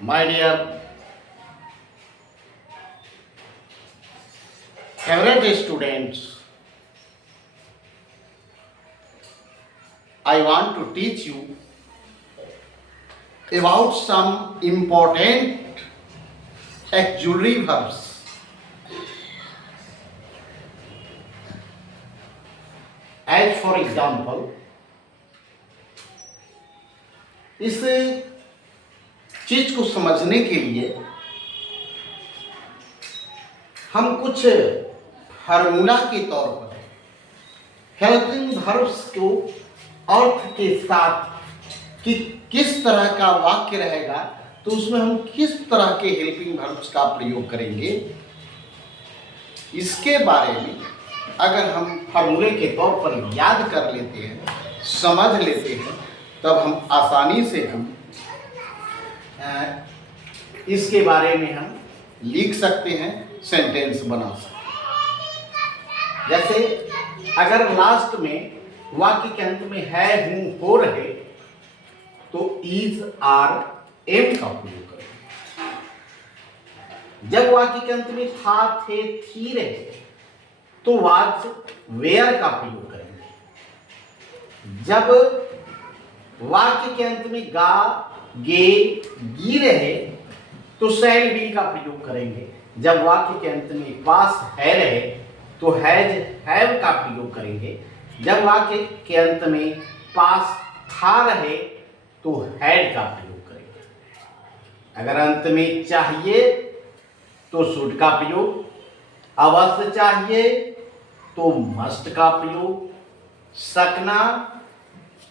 My dear favorite students, I want to teach you about some important auxiliary verbs. As for example, इस चीज को समझने के लिए हम कुछ फार्मूला के तौर पर हेल्पिंग वर्ब्स को अर्थ के साथ कि किस तरह का वाक्य रहेगा तो उसमें हम किस तरह के हेल्पिंग वर्ब्स का प्रयोग करेंगे, इसके बारे में अगर हम फार्मूले के तौर पर याद कर लेते हैं, समझ लेते हैं, तब हम आसानी से हम इसके बारे में हम लिख सकते हैं, सेंटेंस बना सकते हैं। जैसे अगर लास्ट में वाक्य के अंत में है, हूं, हो रहे तो इज, आर, एम का उपयोग करेंगे। जब वाक्य के अंत में था, थे, थी, रहे तो वाज, वेयर का प्रयोग करेंगे। जब वाक्य के अंत में गा, गे, गी रहे तो शैल बी का प्रयोग करेंगे। जब वाक्य के अंत में पास है रहे तो हैज, हैव का प्रयोग करेंगे। जब वाक्य के अंत में पास था रहे तो हैड का प्रयोग करेंगे। अगर अंत में चाहिए तो शुड का प्रयोग, अवश्य चाहिए तो मस्ट का प्रयोग, सकना,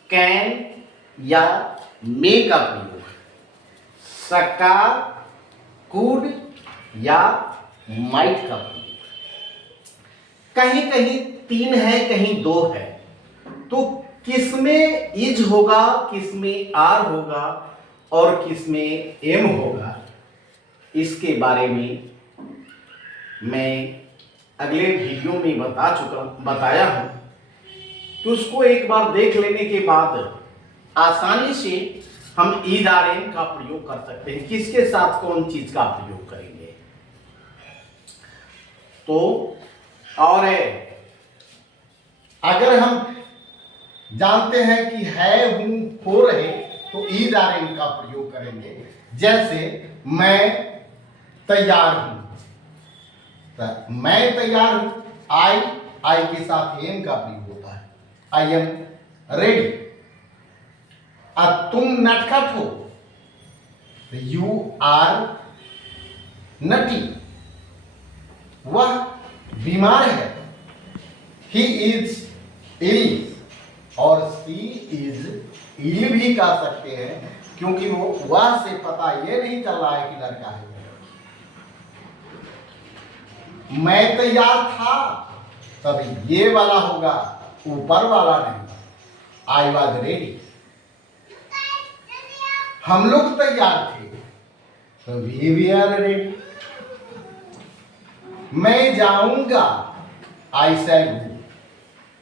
कैन या मे का प्रयोग, सका, कुड या माइट का प्रयोग। कहीं कहीं 3 है, कहीं 2 है, तो किसमें इज होगा, किसमें आर होगा और किसमें एम होगा, इसके बारे में मैं अगले वीडियो में बताया हूं। तो उसको एक बार देख लेने के बाद आसानी से हम इज, आर, एम का प्रयोग कर सकते हैं, किसके साथ कौन चीज का प्रयोग करेंगे। तो और अगर हम जानते हैं कि है, हूं, हो रहे तो इज, आर, एम का प्रयोग करेंगे। जैसे मैं तैयार हूं, तो मैं तैयार हूं, आई के साथ एम का प्रयोग होता है, आई एम रेडी। अब तुम नटखट हो, यू आर नटी। वह बीमार है, ही इज इल, और सी इज इल भी कह सकते हैं, क्योंकि वो वह से पता ये नहीं चल रहा है कि लड़का है। मैं तैयार था, तब ये वाला होगा, ऊपर वाला नहीं। I was ready. हम लोग तैयार थे, तो वी वर रेडी। मैं जाऊंगा, आई शैल गो।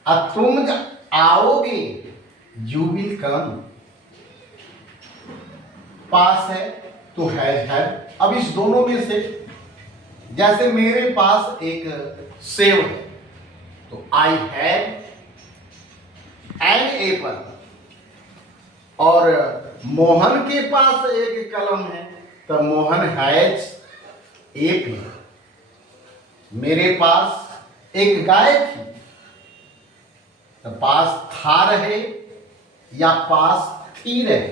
अब तुम आओगे, यू विल कम। पास है तो हैज, हैव। अब इस दोनों में से जैसे मेरे पास एक सेब है तो आई हैव एन एप्पल, और मोहन के पास एक कलम है तो मोहन हैज ए पेन। मेरे पास एक गाय थी तो पास था रहे या पास थी रहे,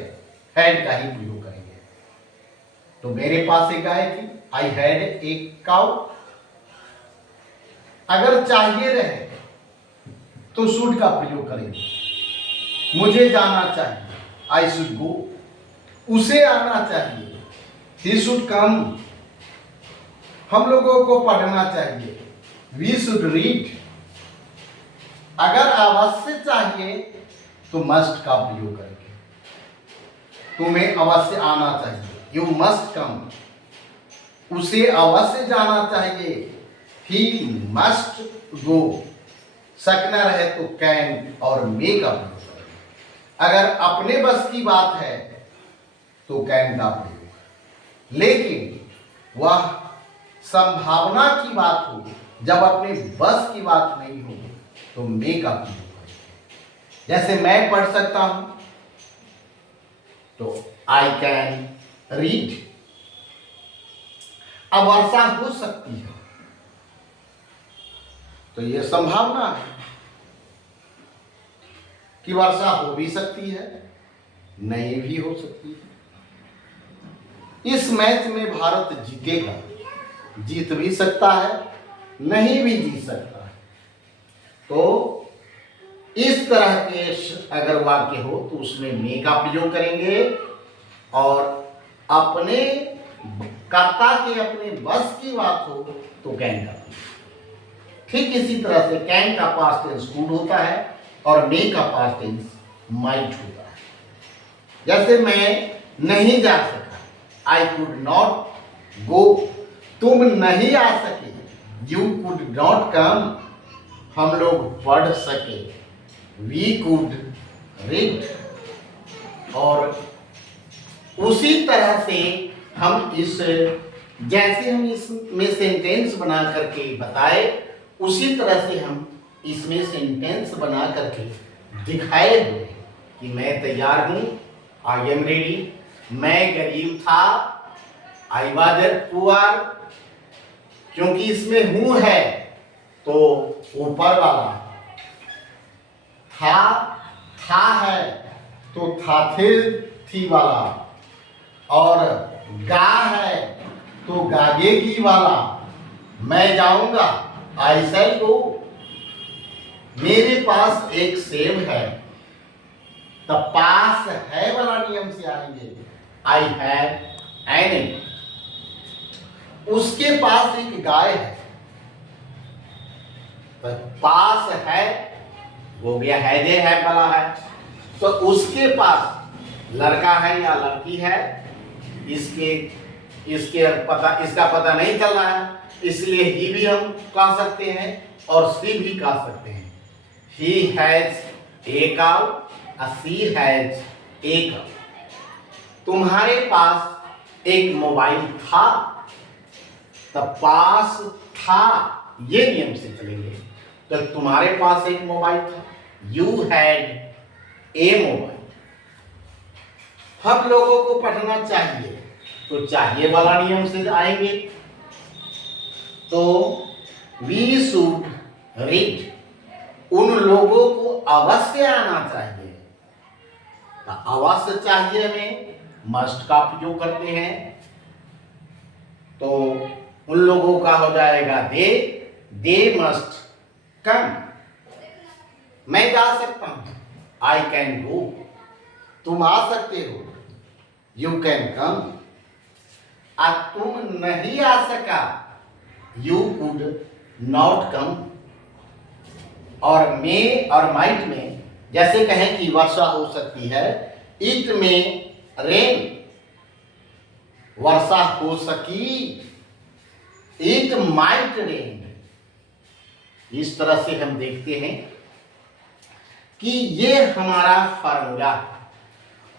हैड का ही प्रयोग करेंगे। तो मेरे पास एक गाय थी, आई हैड एक काउ। अगर चाहिए रहे तो शुड का प्रयोग करेंगे। मुझे जाना चाहिए, आई शुड गो। उसे आना चाहिए, ही शुड कम। हम लोगों को पढ़ना चाहिए, वी शुड रीड। अगर अवश्य चाहिए तो मस्ट का प्रयोग करेंगे। तुम्हें अवश्य आना चाहिए, यू मस्ट कम। उसे अवश्य जाना चाहिए, ही मस्ट गो। सकना रहे तो कैन और मे का प्रयोग करेंगे। अगर अपने बस की बात है तो कैन का प्रयोग, लेकिन वह संभावना की बात हो, जब अपने बस की बात नहीं हो, तो मे का प्रयोग करेंगे। जैसे मैं पढ़ सकता हूं, तो आई कैन रीड। अब वर्षा हो सकती है, तो यह संभावना है कि वर्षा हो भी सकती है, नहीं भी हो सकती है। इस मैच में भारत जीतेगा, जीत भी सकता है, नहीं भी जीत सकता है। तो इस तरह के अगर वाक्य हो तो उसमें मे का प्रयोग करेंगे, और अपने कर्ता के अपने बस की बात हो तो कैन का। ठीक इसी तरह से कैन का पास्ट टेंस कुड होता है और मे का पास्ट टेंस माइट होता है। जैसे मैं नहीं जा सका, आई कुड नॉट गो, तुम नहीं आ सके, यू कुड नॉट कम, हम लोग पढ़ सके, वी कुड रीड। और उसी तरह से हम जैसे हम इसमें सेंटेंस बना करके बताए, उसी तरह से हम इसमें सेंटेंस बना करके दिखाए हुए कि मैं तैयार हूं, आई एम रेडी। मैं गरीब था, आई वाज पुअर, क्योंकि इसमें हूं है तो ऊपर वाला, था है तो था थी वाला, और गा है तो गागेगी वाला। मैं जाऊंगा, आई शैल गो। मेरे पास एक सेब है, तब पास है वाला नियम से आएंगे, आई हैव एन एप्पल। उसके पास एक गाय है, तो पास है हो गया है, जे है वाला है। तो उसके पास लड़का है या लड़की है, इसका पता नहीं चल रहा है, इसलिए ही भी हम कह सकते हैं और सी भी कह सकते हैं। He has a cow, she has a cow. तुम्हारे पास एक मोबाइल था, तब पास था ये नियम से चलेंगे। तो तुम्हारे पास एक मोबाइल था, यू हैड ए मोबाइल। हम लोगों को पढ़ना चाहिए, तो चाहिए वाला नियम से आएंगे। तो वी शुड रीड, उन लोगों को अवश्य आना चाहिए। तो अवश्य चाहिए में मस्ट का प्रयोग करते हैं, तो उन लोगों का हो जाएगा दे मस्ट कम। मैं जा सकता हूं, आई कैन गो। तुम आ सकते हो, यू कैन कम। तुम नहीं आ सका, यू कुड नॉट कम। और मे और माइट में जैसे कहें कि वर्षा हो सकती है, इट में रेन, वर्षा हो सकी, इट माइट रेन। इस तरह से हम देखते हैं कि ये हमारा फार्मूला है,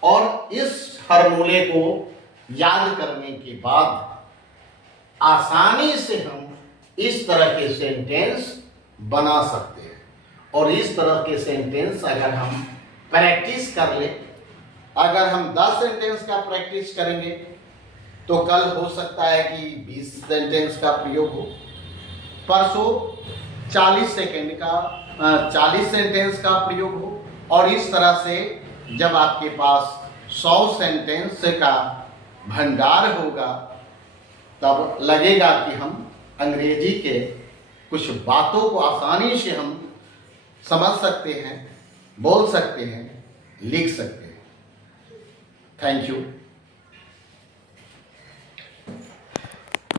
और इस फार्मूले को याद करने के बाद आसानी से हम इस तरह के सेंटेंस बना सकते हैं। और इस तरह के सेंटेंस अगर हम प्रैक्टिस कर ले, अगर हम 10 सेंटेंस का प्रैक्टिस करेंगे तो कल हो सकता है कि 20 सेंटेंस का प्रयोग हो, परसों 40 सेंटेंस का प्रयोग हो। और इस तरह से जब आपके पास 100 सेंटेंस का भंडार होगा, तब लगेगा कि हम अंग्रेजी के कुछ बातों को आसानी से हम समझ सकते हैं, बोल सकते हैं, लिख सकते हैं। Thank you.